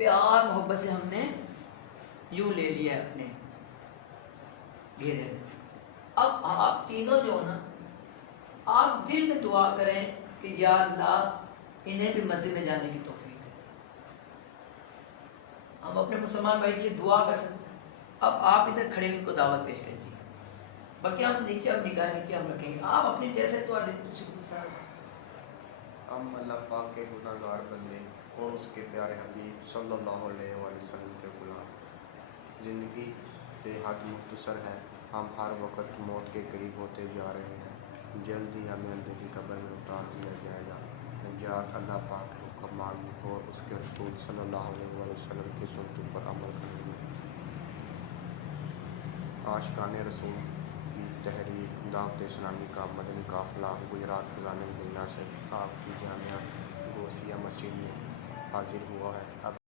پیار محبت سے ہم نے یوں لے لیا ہے اپنے گھیرے میں۔ اب آپ تینوں جو نا آپ دل میں دعا کریں کہ یا اللہ انہیں بھی مسجد میں جانے کی توفیق دے۔ ہم اپنے مسلمان بھائی کے لیے دعا کر سکتے ہیں۔ اب آپ ادھر کھڑے ان کو دعوت پیش کر دیجیے، باقی ہم نیچے اب نگاہ نیچے ہم رکھیں گے، آپ اپنی جیسے تو ہم اللہ پاک کے گناہ گار بندے اور اس کے پیارے حبیب صلی اللہ علیہ وسلم کے غلام۔ زندگی بے حد مختصر ہے، ہم ہر وقت موت کے قریب ہوتے جا رہے ہیں، جلد ہی ہمیں اندھیری قبر میں اتار دیا جائے گا۔ نجات اللہ پاک کے حکم ماننے اور اس کے رسول صلی اللہ علیہ وسلم کی سنتوں پر عمل کرنے میں۔ عاشقان رسول کی تحریک دعوت اسلامی کا مدنی قافلہ گجرات خزانہ مدینہ سے آپ کی جامعہ غوثیہ مسجد میں حاضر ہوا ہے۔ اب